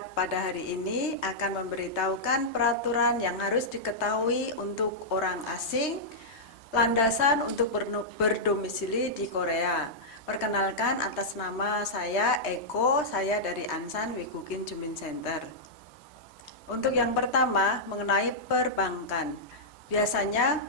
Saya pada hari ini akan memberitahukan peraturan yang harus diketahui untuk orang asing, landasan untuk berdomisili di Korea. Perkenalkan, atas nama saya Eko, saya dari Ansan Wikukin Jumin Center. Untuk yang pertama mengenai perbankan. Biasanya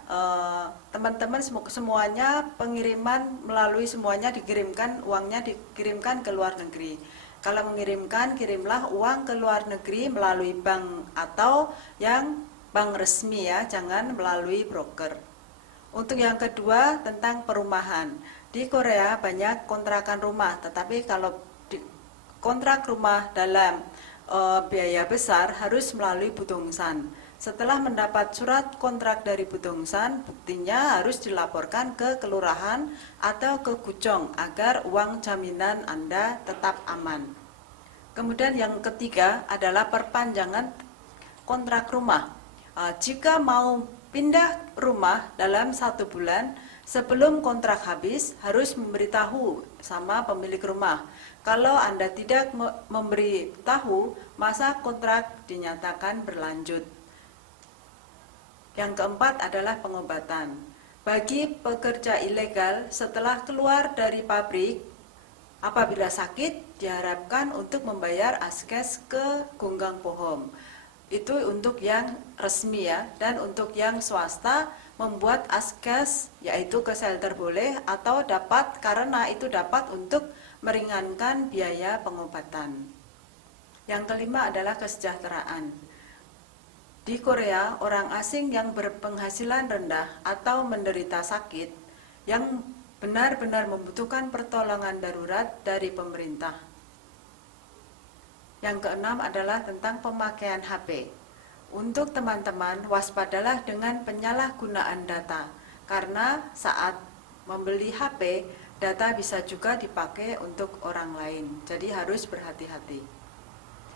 teman-teman semuanya pengiriman melalui semuanya dikirimkan, uangnya dikirimkan ke luar negeri. Kalau mengirimkan, kirimlah uang ke luar negeri melalui bank atau yang bank resmi ya, jangan melalui broker. Untuk yang kedua tentang perumahan. Di Korea banyak kontrakan rumah, tetapi kalau kontrak rumah dalam biaya besar harus melalui Budongsan. Setelah mendapat surat kontrak dari Budongsan, buktinya harus dilaporkan ke kelurahan atau ke Gucong agar uang jaminan Anda tetap aman. Kemudian yang ketiga adalah perpanjangan kontrak rumah. Jika mau pindah rumah dalam 1 bulan sebelum kontrak habis, harus memberitahu sama pemilik rumah. Kalau Anda tidak memberitahu, masa kontrak dinyatakan berlanjut. Yang keempat adalah pengobatan. Bagi pekerja ilegal setelah keluar dari pabrik, apabila sakit diharapkan untuk membayar askes ke Gunggang Pohom. Itu untuk yang resmi ya, dan untuk yang swasta membuat askes yaitu ke shelter boleh atau dapat, karena itu dapat untuk meringankan biaya pengobatan. Yang kelima adalah kesejahteraan. Di Korea, orang asing yang berpenghasilan rendah atau menderita sakit yang benar-benar membutuhkan pertolongan darurat dari pemerintah. Yang keenam adalah tentang pemakaian HP. Untuk teman-teman, waspadalah dengan penyalahgunaan data, karena saat membeli HP, data bisa juga dipakai untuk orang lain, jadi harus berhati-hati.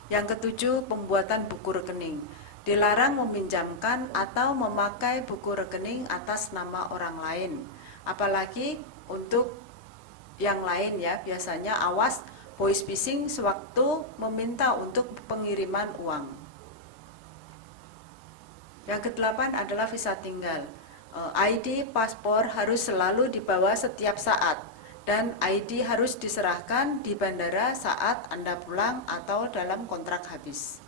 Yang ketujuh, pembuatan buku rekening. Dilarang meminjamkan atau memakai buku rekening atas nama orang lain, apalagi untuk yang lain ya. Biasanya awas voice phishing sewaktu meminta untuk pengiriman uang. Yang kedelapan adalah visa tinggal. ID, paspor harus selalu dibawa setiap saat, dan ID harus diserahkan di bandara saat Anda pulang atau dalam kontrak habis.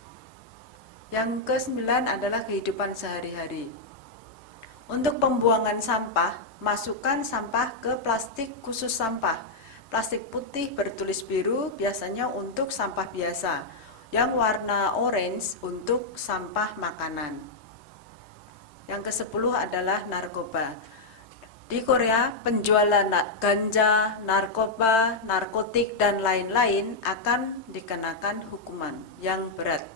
Yang kesembilan adalah kehidupan sehari-hari. Untuk pembuangan sampah, masukkan sampah ke plastik khusus sampah. Plastik putih bertulis biru biasanya untuk sampah biasa, yang warna orange untuk sampah makanan. Yang ke-10 adalah narkoba. Di Korea, penjualan ganja, narkoba, narkotik, dan lain-lain akan dikenakan hukuman yang berat.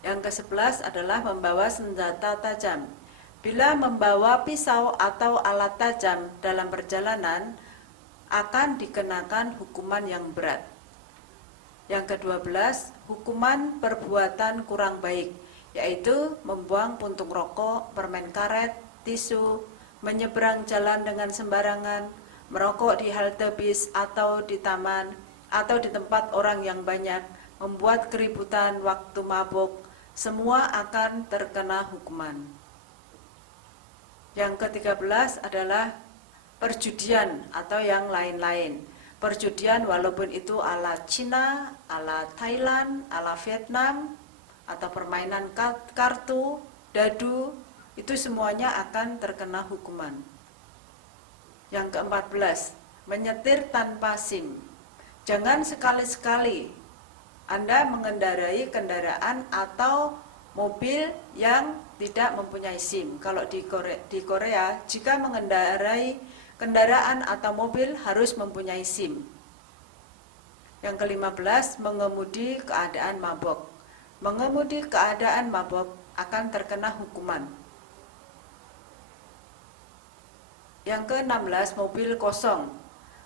Yang ke-11 adalah membawa senjata tajam. Bila membawa pisau atau alat tajam dalam perjalanan, akan dikenakan hukuman yang berat. Yang ke-12, hukuman perbuatan kurang baik, yaitu membuang puntung rokok, permen karet, tisu, menyeberang jalan dengan sembarangan, merokok di halte bis atau di taman, atau di tempat orang yang banyak, membuat keributan waktu mabuk, semua akan terkena hukuman. Yang ke-13 adalah perjudian atau yang lain-lain. Perjudian walaupun itu ala Cina, ala Thailand, ala Vietnam, atau permainan kartu, dadu, itu semuanya akan terkena hukuman. Yang ke-14, menyetir tanpa SIM. Jangan sekali-sekali Anda mengendarai kendaraan atau mobil yang tidak mempunyai SIM. Kalau di Korea, jika mengendarai kendaraan atau mobil harus mempunyai SIM. Yang ke-15, mengemudi keadaan mabok. Mengemudi keadaan mabok akan terkena hukuman. Yang ke-16, mobil kosong.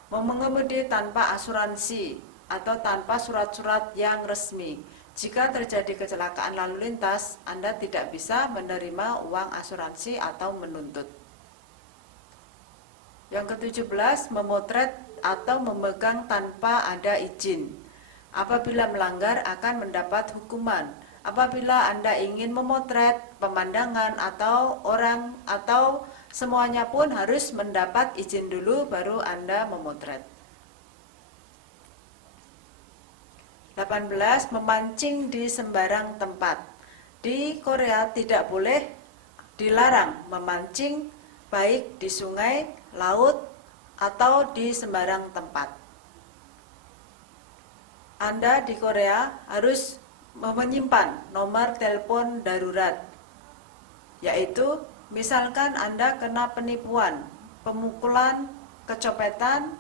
Mengemudi tanpa asuransi atau tanpa surat-surat yang resmi. Jika terjadi kecelakaan lalu lintas, Anda tidak bisa menerima uang asuransi atau menuntut. Yang ke-17, memotret atau memegang tanpa ada izin. Apabila melanggar akan mendapat hukuman. Apabila Anda ingin memotret pemandangan atau orang atau semuanya pun harus mendapat izin dulu baru Anda memotret. 18. Memancing di sembarang tempat. Di Korea tidak boleh, dilarang memancing baik di sungai, laut, atau di sembarang tempat. Anda di Korea harus menyimpan nomor telepon darurat, yaitu misalkan Anda kena penipuan, pemukulan, kecopetan,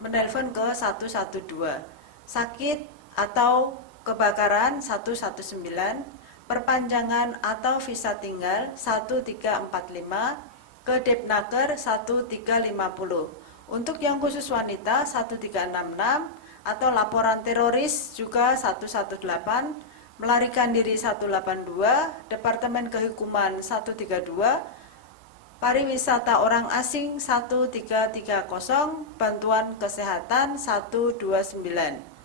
menelpon ke 112, sakit atau kebakaran 119, perpanjangan atau visa tinggal 1345, ke Depnaker 1350. Untuk yang khusus wanita 1366, atau laporan teroris juga 118, melarikan diri 182, Departemen Kehukuman 132, pariwisata orang asing 1330, bantuan kesehatan 129.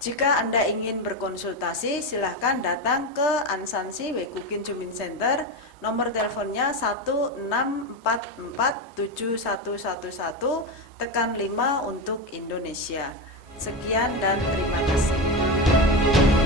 Jika Anda ingin berkonsultasi, silahkan datang ke Ansansi Wekukin Jumin Center. Nomor teleponnya 16447111, tekan 5 untuk Indonesia. Sekian dan terima kasih.